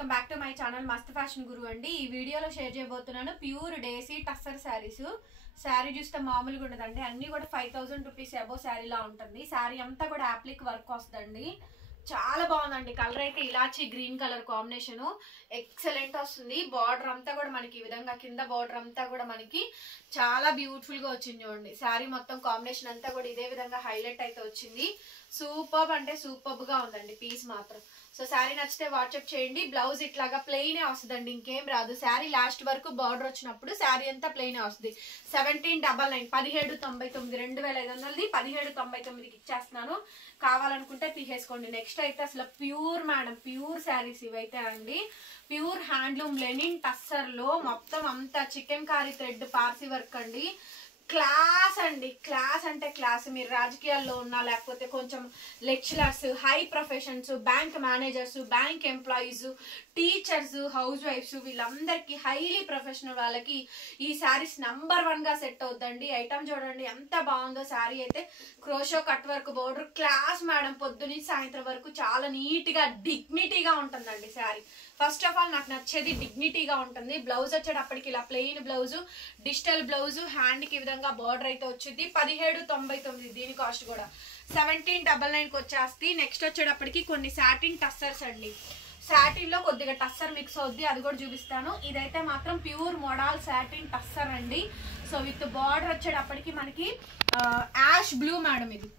Welcome back to my channel మస్త్ fashion గురు అండి. ఈ వీడియోలో షేర్ చేయబోతున్నాను ప్యూర్ డేసీ టస్సర్ శారీస్. శారీ చూస్తే మామూలుగా ఉండదండి, అన్ని కూడా 5000 రూపీస్ అబోవ్ శారీలా ఉంటుంది. శారీ అంతా కూడా యాప్లిక్ వర్క్ వస్తుందండి, చాలా బాగుందండి. కలర్ అయితే ఇలాచి గ్రీన్ కలర్ కాంబినేషన్ ఎక్సలెంట్ వస్తుంది. బార్డర్ అంతా కూడా మనకి ఈ విధంగా కింద బార్డర్ అంతా కూడా మనకి చాలా బ్యూటిఫుల్ గా వచ్చింది చూడండి. శారీ మొత్తం కాంబినేషన్ అంతా కూడా ఇదే విధంగా హైలైట్ అయితే వచ్చింది. సూపర్ అంటే సూపర్ గా ఉందండి పీస్ మాత్రం. సో శారీ నచ్చితే వాట్సాప్ చేయండి. బ్లౌజ్ ఇట్లాగా ప్లెయినే వస్తుందండి, ఇంకేం రాదు. శారీ లాస్ట్ వరకు బార్డర్ వచ్చినప్పుడు శారీ అంతా ప్లెయినే వస్తుంది. 1799 1799 2500 1799కి ఇచ్చేస్తున్నాను. కావాలనుకుంటే తీసేసుకోండి. నెక్స్ట్ అయితే అసలు ప్యూర్ మేడం, ప్యూర్ శారీస్ ఇవైతే అండి. ప్యూర్ హ్యాండ్లూమ్ లెనిన్ టస్సర్ లో మొత్తం అంతా chikankari thread Parsi work అండి. క్లాస్ అండి, క్లాస్ అంటే క్లాస్. మీరు రాజకీయాల్లో ఉన్నా, లేకపోతే కొంచెం lecturers, high professions, bank managers, bank employees, teachers, housewifes, వీళ్ళందరికీ హైలీ ప్రొఫెషనల్ వాళ్ళకి ఈ శారీస్ నంబర్ 1 గా సెట్ అవుతుందండి. ఐటమ్ చూడండి ఎంత బాగుందో. శారీ అయితే crochet cut work border class madam. పొద్దున్నీ సాయంత్రం వరకు చాలా నీట్ గా డిగ్నిటీగా ఉంటుందండి శారీ. ఫస్ట్ ఆఫ్ ఆల్ నాకు నచ్చేది డిగ్నిటీగా ఉంటుంది. బ్లౌజ్ వచ్చేటప్పటికి ఇలా plain blouse, digital blouse, hand కి విధంగా బార్డర్ అయితే వచ్చింది. 1799 దీని కాస్ట్ కూడా 1799కి వచ్చేస్తుంది. నెక్స్ట్ వచ్చేటప్పటికి కొన్ని సాటిన్ టస్సర్స్ అండి. సాటిన్ లో కొద్దిగా టస్సర్ మిక్స్ అవుద్ది, అది కూడా చూపిస్తాను. ఇదైతే మాత్రం ప్యూర్ మోడల్ సాటిన్ టస్సర్ అండి. సో విత్ బార్డర్ వచ్చేటప్పటికి మనకి యాష్ బ్లూ మేడం, ఇది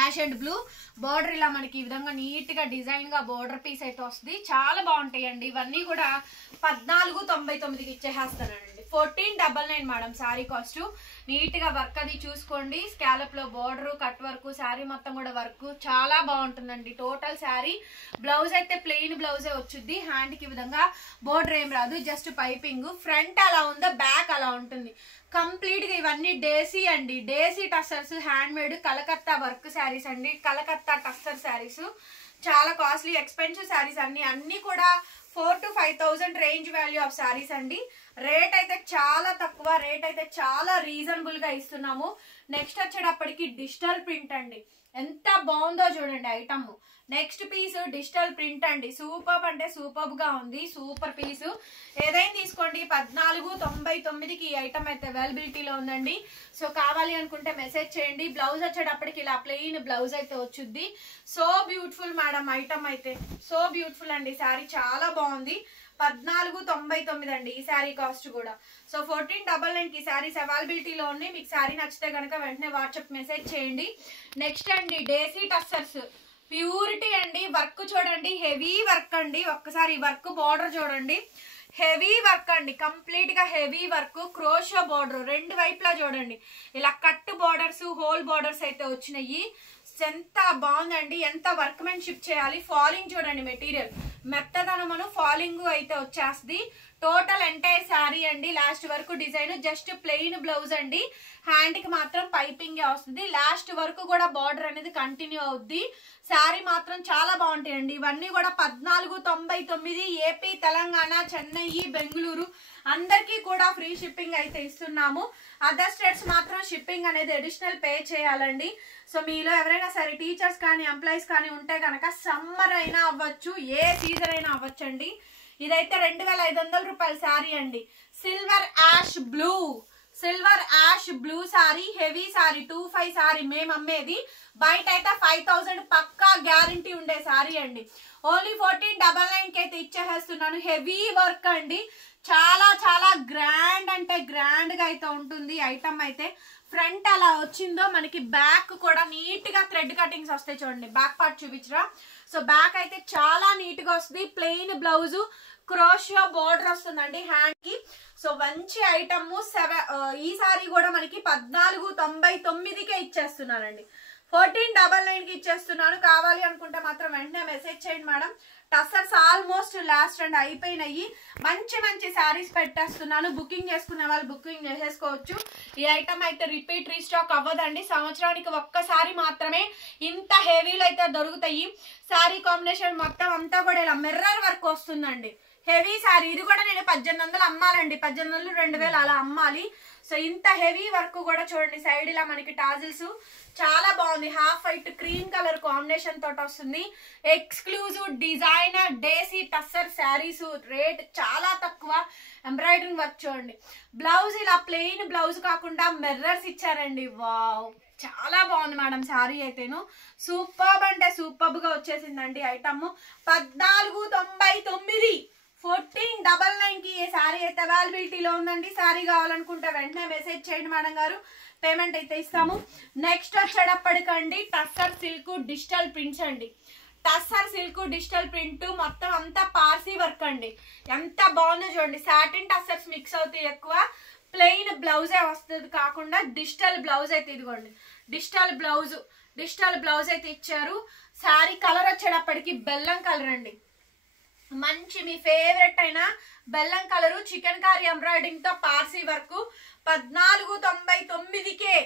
యాష్ అండ్ బ్లూ బార్డర్ ఇలా మనకి ఈ విధంగా నీట్ గా డిజైన్ గా బార్డర్ పీస్ అయితే వస్తుంది. చాలా బాగుంటాయండి. ఇవన్నీ కూడా 1499కి ఇచ్చేసేస్తానండి. 1499 మేడం శారీ కాస్ట్. నీట్ గా వర్క్ అది చూసుకోండి. స్కాలప్ లో బార్డర్ కట్ వర్క్, శారీ మొత్తం కూడా వర్క్ చాలా బాగుంటుందండి. టోటల్ శారీ బ్లౌజ్ అయితే ప్లెయిన్ బ్లౌజే వచ్చుద్ది. హ్యాండ్ కి విధంగా బార్డర్ ఏం రాదు, జస్ట్ పైపింగ్. ఫ్రంట్ అలా ఉందో, బ్యాక్ అలా ఉంటుంది కంప్లీట్ గా. ఇవన్నీ డేసీ అండి, desi tussars, hand made Calcutta work saris అండి. కలకత్తా టస్సర్ శారీస్ చాలా కాస్ట్లీ ఎక్స్పెన్సివ్ శారీస్ అన్ని కూడా 4,000 to 5,000 range value of saris అండి. రేట్ అయితే చాలా తక్కువ, రేట్ అయితే చాలా రీజనబుల్ గా ఇస్తున్నాము. నెక్స్ట్ వచ్చేటప్పటికి డిజిటల్ ప్రింట్ అండి. ఎంత బాగుందో చూడండి item. Next piece digital print అండి. సూపర్ అంటే సూపర్ గా ఉంది. సూపర్ పీస్ ఏదైనా తీసుకోండి. 1499కి ఈ ఐటమ్ అయితే అవైలబిలిటీలో ఉందండి. సో కావాలి అనుకుంటే మెసేజ్ చేయండి. బ్లౌజ్ వచ్చేటప్పటికి ఇలా ప్లెయిన్ బ్లౌజ్ అయితే వచ్చుద్ది. సో బ్యూటిఫుల్ మేడం ఐటమ్ అయితే, సో బ్యూటిఫుల్ అండి. శారీ చాలా బాగుంది. 1499 అండి ఈ శారీ కాస్ట్ కూడా. సో 1499కి శారీస్ అవైలబిలిటీలో ఉంది. మీకు శారీ నచ్చితే కనుక వెంటనే వాట్సాప్ మెసేజ్ చేయండి. నెక్స్ట్ అండి డేసీ టస్సర్స్ ప్యూరిటీ అండి. వర్క్ చూడండి, హెవీ వర్క్ అండి. ఒక్కసారి వర్క్ బార్డర్ చూడండి, హెవీ వర్క్ అండి. కంప్లీట్ గా హెవీ వర్క్. క్రోషో బార్డర్ రెండు వైపులా చూడండి, ఇలా కట్ బార్డర్స్, హోల్ బార్డర్స్ అయితే వచ్చినాయి. ఎంత బాగుందండి, ఎంత వర్క్మెన్షిప్ చేయాలి. ఫాలింగ్ చూడండి, మెటీరియల్ మెత్తదనమును ఫాలింగ్ అయితే వచ్చేస్తుంది. టోటల్ ఎంటైర్ శారీ అండి. లాస్ట్ వరకు డిజైన్ జస్ట్ ప్లెయిన్ బ్లౌజ్ అండి. హ్యాండ్ కి మాత్రం పైపింగ్ వస్తుంది. లాస్ట్ వరకు కూడా బార్డర్ అనేది కంటిన్యూ అవుద్ది. శారీ మాత్రం చాలా బాగుంటాయండి. ఇవన్నీ కూడా 1499. ఏపీ, తెలంగాణ, చెన్నై, బెంగళూరు అందరికీ కూడా ఫ్రీ షిప్పింగ్ అయితే ఇస్తున్నాము. అదర్ స్టేట్స్ మాత్రం షిప్పింగ్ అనేది అడిషనల్ పే చేయాలండి. సో మీలో ఎవరైనా సరే టీచర్స్ కానీ ఎంప్లాయీస్ కానీ ఉంటే కనుక సమ్మర్ అయినా అవ్వచ్చు, ఏ సీజన్ అయినా అవ్వచ్చండి. ఇదైతే 2500 రూపాయల శారీ అండి. Silver ash blue, silver ash blue sari, heavy sari. 25 sari మేము అమ్మేది. బయట అయితే 5000 పక్కా గ్యారంటీ ఉండే శారీ అండి. ఓన్లీ 1499కి అయితే ఇచ్చేస్తున్నాను. హెవీ వర్క్ అండి. చాలా చాలా గ్రాండ్ అంటే గ్రాండ్ గా అయితే ఉంటుంది ఐటమ్ అయితే. ఫ్రంట్ అలా వచ్చిందో మనకి బ్యాక్ కూడా నీట్ గా థ్రెడ్ కటింగ్స్ వస్తాయి చూడండి. బ్యాక్ పార్ట్ చూపించరా. సో బ్యాక్ అయితే చాలా నీట్ గా వస్తుంది. ప్లెయిన్ బ్లౌజ్, క్రోషియో బార్డర్ వస్తుందండి హ్యాండ్ కి. సో మంచి ఐటమ్. ఈ సారీ కూడా మనకి 1499కే ఇచ్చేస్తున్నానండి. 1499కి ఇచ్చేస్తున్నాను. కావాలి అనుకుంటే మాత్రం వెంటనే మెసేజ్ చేయండి madam. Tussars almost last and అయిపోయినాయి. మంచి మంచి శారీస్ పెట్టేస్తున్నాను. బుకింగ్ చేసుకునే వాళ్ళు బుకింగ్ చేసేసుకోవచ్చు. ఈ ఐటమ్ అయితే రిపీట్ రీస్టాక్ అవ్వదండి. సంవత్సరానికి ఒక్కసారి మాత్రమే ఇంత హెవీలో అయితే దొరుకుతాయి. శారీ కాంబినేషన్ మొత్తం అంతా కూడా ఇలా మిర్రర్ వర్క్ వస్తుందండి. హెవీ శారీ. ఇది కూడా నేను 1800 అమ్మాలండి. 1800 2000 అలా అమ్మాలి. సో ఇంత హెవీ వర్క్ కూడా చూడండి. సైడ్ ఇలా మనకి టాజిల్స్ చాలా బాగుంది. Half white cream colour combination తోటి వస్తుంది. Exclusive design designer desi tussar saris, rate చాలా తక్కువ. ఎంబ్రాయిడరింగ్ వర్క్ చూడండి. బ్లౌజ్ ఇలా ప్లెయిన్ బ్లౌజ్ కాకుండా మిర్రర్స్ ఇచ్చారండి. వావ్, చాలా బాగుంది మేడం శారీ అయితేను. సూపర్బ్ అంటే సూపర్బ్ గా వచ్చేసిందండి ఐటమ్. 1499, 1499 కి ఈ శారీ అయితే అవైలబిలిటీలో ఉందండి. శారీ కావాలనుకుంటే వెంటనే మెసేజ్ చేయండి మేడం గారు, పేమెంట్ అయితే ఇస్తాము. నెక్స్ట్ వచ్చేటప్పటికండి టస్సర్ సిల్క్ డిజిటల్ ప్రింట్స్ అండి. టస్సర్ సిల్క్ డిజిటల్ ప్రింట్ మొత్తం అంతా పార్సీ వర్క్ అండి. ఎంత బాగుందో చూడండి. సాటిన్ టస్సర్స్ మిక్స్ అవుతాయి ఎక్కువ. ప్లెయిన్ బ్లౌజే వస్తుంది కాకుండా డిజిటల్ బ్లౌజ్ అయితే ఇదిగోండి. డిజిటల్ బ్లౌజ్ అయితే ఇచ్చారు. శారీ కలర్ వచ్చేటప్పటికి బెల్లం కలర్ అండి. మంచి మీ ఫేవరెట్ అయిన బెల్లం కలరు, చికెన్ కారీ ఎంబ్రాయిడరింగ్ తో పార్సీ వర్క్. 1499కే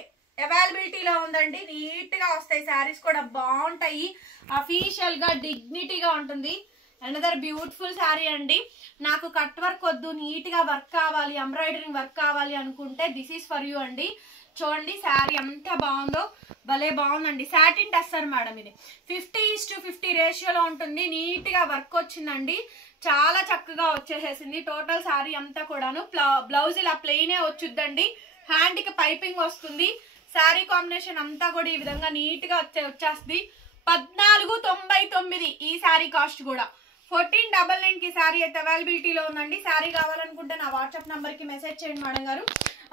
అవైలబిలిటీలో ఉందండి. నీట్ గా వస్తాయి శారీస్ కూడా బాగుంటాయి. అఫీషియల్ గా డిగ్నిటీగా ఉంటుంది. అనదర్ బ్యూటిఫుల్ శారీ అండి. నాకు కట్ వర్క్ వద్దు, నీట్ గా వర్క్ కావాలి, ఎంబ్రాయిడరింగ్ వర్క్ కావాలి అనుకుంటే దిస్ ఈస్ ఫర్ యూ అండి. చూడండి శారీ ఎంత బాగుందో, భలే బాగుందండి. Satin tussar madam. ఇది 50:50 రేషియోలో ఉంటుంది. నీట్ గా వర్క్ వచ్చిందండి. చాలా చక్కగా వచ్చేసేసింది టోటల్ శారీ అంతా కూడాను. బ్లౌజ్ ఇలా ప్లెయినే వచ్చుద్దండి. హ్యాండ్ కి పైపింగ్ వస్తుంది. శారీ కాంబినేషన్ అంతా కూడా ఈ విధంగా నీట్ గా వచ్చేస్తుంది. 1499 ఈ శారీ కాస్ట్ కూడా. 1499 కి శారీ అయితే అవైలబిలిటీలో ఉందండి. శారీ కావాలనుకుంటే నా వాట్సాప్ నంబర్ కి మెసేజ్ చేయండి మేడం గారు,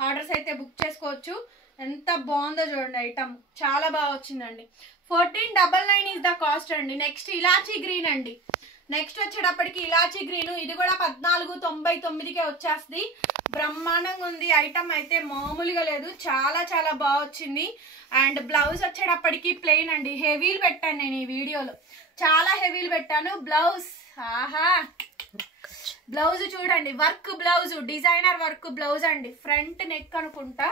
ఆర్డర్స్ అయితే బుక్ చేసుకోవచ్చు. ఎంత బాగుందో చూడండి ఐటమ్, చాలా బాగా వచ్చిందండి. 1499 ఈజ్ ద కాస్ట్ అండి. నెక్స్ట్ ఇలాచీ గ్రీన్ అండి. నెక్స్ట్ వచ్చేటప్పటికి ఇలాచీ గ్రీన్. ఇది కూడా 1499కే వచ్చేస్తుంది. బ్రహ్మాండంగా ఉంది ఐటమ్ అయితే, మామూలుగా లేదు. చాలా చాలా బాగా వచ్చింది. అండ్ బ్లౌజ్ వచ్చేటప్పటికి ప్లెయిన్ అండి. హెవీలు పెట్టాను నేను ఈ వీడియోలో, చాలా హెవీలు పెట్టాను. బ్లౌజ్ ఆహా, బ్లౌజ్ చూడండి. Work blouse, designer work blouse అండి. ఫ్రంట్ నెక్ అనుకుంటా,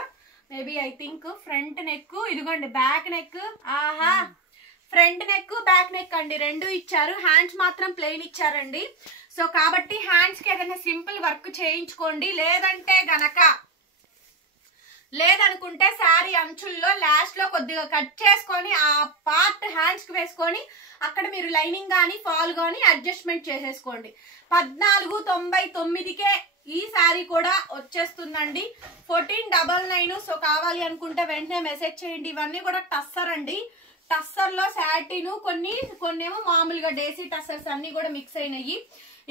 maybe I think front neck. ఇదిగోండి బ్యాక్ నెక్. ఆహా, ఫ్రంట్ నెక్ బ్యాక్ నెక్ అండి, రెండు ఇచ్చారు. హ్యాండ్స్ మాత్రం ప్లెయిన్ ఇచ్చారండి. సో కాబట్టి హ్యాండ్స్ కి ఏదైనా సింపుల్ వర్క్ చేయించుకోండి. లేదనుకుంటే శారీ అంచుల్లో లాస్ట్ లో కొద్దిగా కట్ చేసుకొని ఆ పార్ట్ హ్యాండ్స్ కి వేసుకొని అక్కడ మీరు లైనింగ్ గానీ ఫాల్ గానీ అడ్జస్ట్మెంట్ చేసేసుకోండి. 1499కే ఈ శారీ కూడా వచ్చేస్తుందండి. 1499. సో కావాలి అనుకుంటే వెంటనే మెసేజ్ చేయండి. ఇవన్నీ కూడా టస్సర్ అండి. టస్సర్ లో సాటిన్, కొన్నేమో మామూలుగా డేసీ టస్సర్స్ అన్ని కూడా మిక్స్ అయినాయి.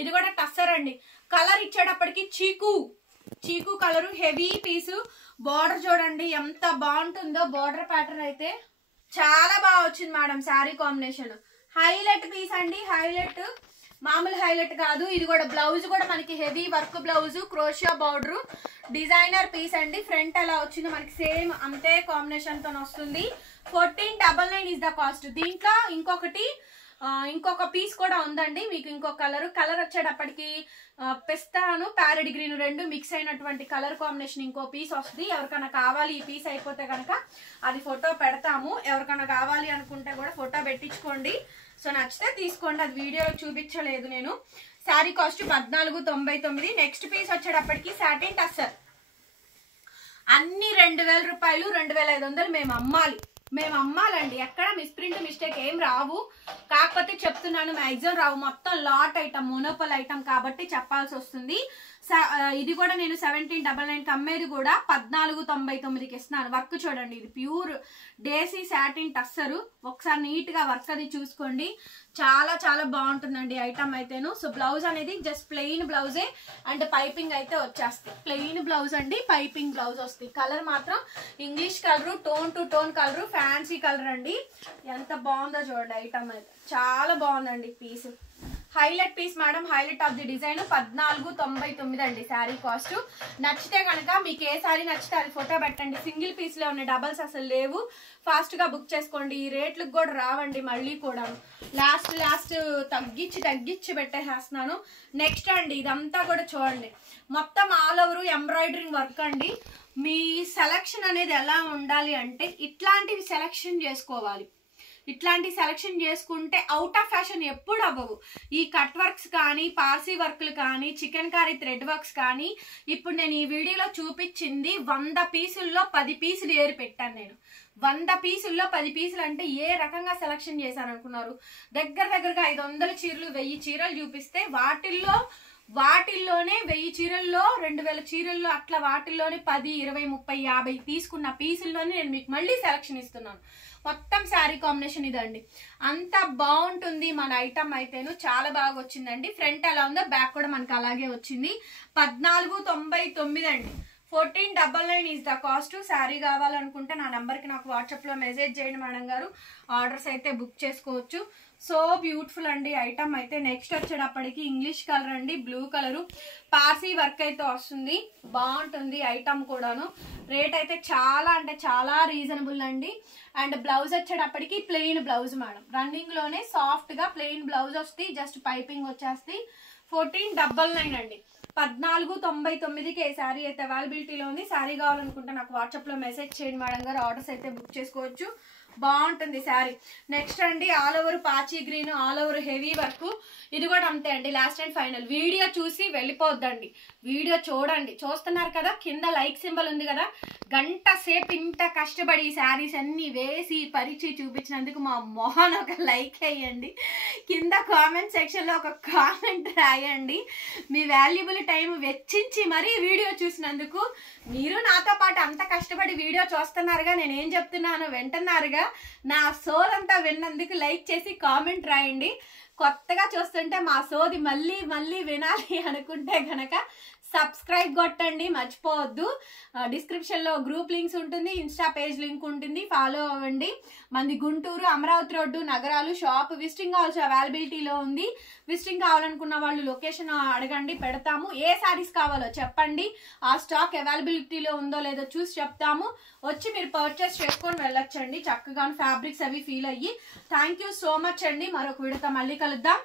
ఇది కూడా టస్సర్ అండి. కలర్ ఇచ్చేటప్పటికి చీకు కలరు, హెవీ పీసు. బార్డర్ చూడండి ఎంత బాగుంటుందో. బార్డర్ ప్యాటర్న్ అయితే చాలా బాగా వచ్చింది madam. Sari combination highlight piece అండి. హైలైట్, మామూలు హైలైట్ కాదు. ఇది కూడా బ్లౌజ్ కూడా మనకి heavy work blouse, crochet border, designer piece అండి. ఫ్రంట్ ఎలా వచ్చిందో మనకి సేమ్ అంతే కాంబినేషన్ తో వస్తుంది. 1499 ఈజ్ ద కాస్ట్. దీంట్లో ఇంకొక పీస్ కూడా ఉందండి మీకు. ఇంకొక కలర్ వచ్చేటప్పటికి పిస్తాను ప్యారెడ్ గ్రీన్ రెండు మిక్స్ అయినటువంటి కలర్ కాంబినేషన్ ఇంకో పీస్ వస్తుంది. ఎవరికైనా కావాలి, ఈ పీస్ అయిపోతే కనుక అది ఫోటో పెడతాము. ఎవరికైనా కావాలి అనుకుంటే కూడా ఫోటో పెట్టించుకోండి. సో నచ్చితే తీసుకోండి, అది వీడియోలో చూపించలేదు నేను. శారీ కాస్ట్ 1499. నెక్స్ట్ పీస్ వచ్చేటప్పటికి సాటిన్ టస్సర్. అన్ని 2000 రూపాయలు, 2500 మేము అమ్మాలండి. ఎక్కడ మిస్ప్రింట్ మిస్టేక్ ఏం రావు. కాకపోతే చెప్తున్నాను, మ్యాక్సిమం రావు. మొత్తం లాట్ ఐటమ్, మోనోపల్ ఐటమ్ కాబట్టి చెప్పాల్సి వస్తుంది. ఇది కూడా నేను 1799 అమ్మేది కూడా 1499కి ఇస్తున్నాను. వర్క్ చూడండి, ఇది ప్యూర్ డేసీ సాటిన్ టస్సరు. ఒకసారి నీట్ గా వర్క్ అది చూసుకోండి. చాలా చాలా బాగుంటుందండి ఐటమ్ అయితేను. సో బ్లౌజ్ అనేది జస్ట్ ప్లెయిన్ బ్లౌజే అండ్ పైపింగ్ అయితే వచ్చేస్తుంది. ప్లెయిన్ బ్లౌజ్ అండి, పైపింగ్ బ్లౌజ్ వస్తుంది. కలర్ మాత్రం English colour, tone to tone colour, fancy colour అండి. ఎంత బాగుందో చూడండి ఐటమ్ అయితే, చాలా బాగుందండి piece. Highlight piece madam, highlight of the design. 1499 అండి శారీ కాస్ట్. నచ్చితే కనుక మీకు ఏ శారీ నచ్చితే అది ఫోటో పెట్టండి. సింగిల్ పీస్ లో ఉన్నాయి, డబల్స్ అసలు లేవు. ఫాస్ట్ గా బుక్ చేసుకోండి. ఈ రేట్లకు కూడా రావండి మళ్ళీ కూడా. లాస్ట్ తగ్గించి పెట్టేసేస్తున్నాను. నెక్స్ట్ అండి, ఇదంతా కూడా చూడండి, మొత్తం ఆల్ ఓవర్ ఎంబ్రాయిడరింగ్ వర్క్ అండి. మీ సెలక్షన్ అనేది ఎలా ఉండాలి అంటే ఇట్లాంటివి సెలక్షన్ చేసుకోవాలి. ఇట్లాంటి సెలెక్షన్ చేసుకుంటే అవుట్ ఆఫ్ ఫ్యాషన్ ఎప్పుడు అవ్వవు. ఈ కట్ వర్క్స్ కానీ, పార్సీ వర్క్లు కానీ, చికెన్ కారీ థ్రెడ్ వర్క్స్ కానీ, ఇప్పుడు నేను ఈ వీడియోలో చూపించింది 100 పీసుల్లో 10 పీసులు ఏరి పెట్టాను నేను. 100 పీసుల్లో 10 పీసులు అంటే ఏ రకంగా సెలెక్షన్ చేశాను అనుకున్నారు? దగ్గరగా 500 చీరలు 1000 చీరలు చూపిస్తే వాటిల్లోనే 1000 చీరల్లో 2000 చీరల్లో అట్లా వాటిల్లోనే 10, 20, 30, 50 తీసుకున్న పీసుల్లోనే నేను మీకు మళ్ళీ సెలెక్షన్ ఇస్తున్నాను. మొత్తం శారీ కాంబినేషన్ ఇదండి. అంత బాగుంటుంది మన ఐటమ్ అయితేను. చాలా బాగా వచ్చిందండి. ఫ్రంట్ ఎలా ఉందో బ్యాక్ కూడా మనకు అలాగే వచ్చింది. 1499 అండి. 1499 ఈజ్ ద కాస్ట్. శారీ కావాలనుకుంటే నా నెంబర్కి నాకు వాట్సాప్లో మెసేజ్ చేయండి మేడం గారు. ఆర్డర్స్ అయితే బుక్ చేసుకోవచ్చు. సో బ్యూటిఫుల్ అండి ఐటమ్ అయితే. నెక్స్ట్ వచ్చేటప్పటికి ఇంగ్లీష్ కలర్ అండి, బ్లూ కలరు, పార్సీ వర్క్ అయితే వస్తుంది. బాగుంటుంది ఐటమ్ కూడాను. రేట్ అయితే చాలా అంటే చాలా రీజనబుల్ అండి. అండ్ బ్లౌజ్ వచ్చేటప్పటికి ప్లెయిన్ బ్లౌజ్ మేడం. రన్నింగ్ లోనే సాఫ్ట్ గా ప్లెయిన్ బ్లౌజ్ వస్తుంది. జస్ట్ పైపింగ్ వచ్చేస్తుంది. 1499 అండి. 1499కి శారీ అయితే అవైలబిలిటీలో ఉంది. శారీ కావాలనుకుంటే నాకు వాట్సాప్లో మెసేజ్ చేయండి మేడం గారు. ఆర్డర్స్ అయితే బుక్ చేసుకోవచ్చు. బాగుంటుంది శారీ. నెక్స్ట్ అండి ఆల్ ఓవర్ పాచీ green, all over heavy work. ఇది కూడా అంతే అండి. Last and final. వీడియో చూసి వెళ్ళిపోద్దండి. వీడియో చూడండి. చూస్తున్నారు కదా, కింద లైక్ సింబల్ ఉంది కదా. గంట సేపు ఇంత కష్టపడి ఈ శారీస్ అన్ని వేసి పరిచి చూపించినందుకు మా మొహన్ ఒక లైక్ వేయండి. కింద కామెంట్ సెక్షన్లో ఒక కామెంట్ రాయండి. మీ వాల్యుబుల్ టైం వెచ్చించి మరీ వీడియో చూసినందుకు. మీరు నాతో పాటు అంత కష్టపడి వీడియో చూస్తున్నారుగా, నేనేం చెప్తున్నాను వింటున్నారుగా. నా సోదంతా విన్నందుకు లైక్ చేసి కామెంట్ రాయండి. కొత్తగా చూస్తుంటే మా సోది మళ్ళీ మళ్ళీ వినాలి అనుకుంటే గనక సబ్స్క్రైబ్ కొట్టండి, మర్చిపోవద్దు. డిస్క్రిప్షన్లో గ్రూప్ లింక్స్ ఉంటుంది, ఇన్స్టా పేజ్ లింక్ ఉంటుంది, ఫాలో అవ్వండి. మంది గుంటూరు, అమరావతి రోడ్డు, నగరాలు. షాప్ విజిటింగ్ ఆల్సో అవైలబిలిటీలో ఉంది. విజిటింగ్ కావాలనుకున్న వాళ్ళు లొకేషన్ అడగండి, పెడతాము. ఏ శారీస్ కావాలో చెప్పండి, ఆ స్టాక్ అవైలబిలిటీలో ఉందో లేదో చూసి చెప్తాము. వచ్చి మీరు పర్చేస్ చేసుకొని వెళ్ళొచ్చండి. చక్కగా ఫ్యాబ్రిక్స్ అవి ఫీల్ అయ్యి. థ్యాంక్ యూ సో మచ్ అండి. మరొక వీడియోతో మళ్ళీ కలుద్దాం.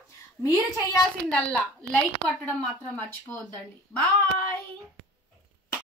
మీరు చేయాల్సిందల్లా లైక్ కొట్టడం మాత్రం మర్చిపోవద్దండి. బాయ్.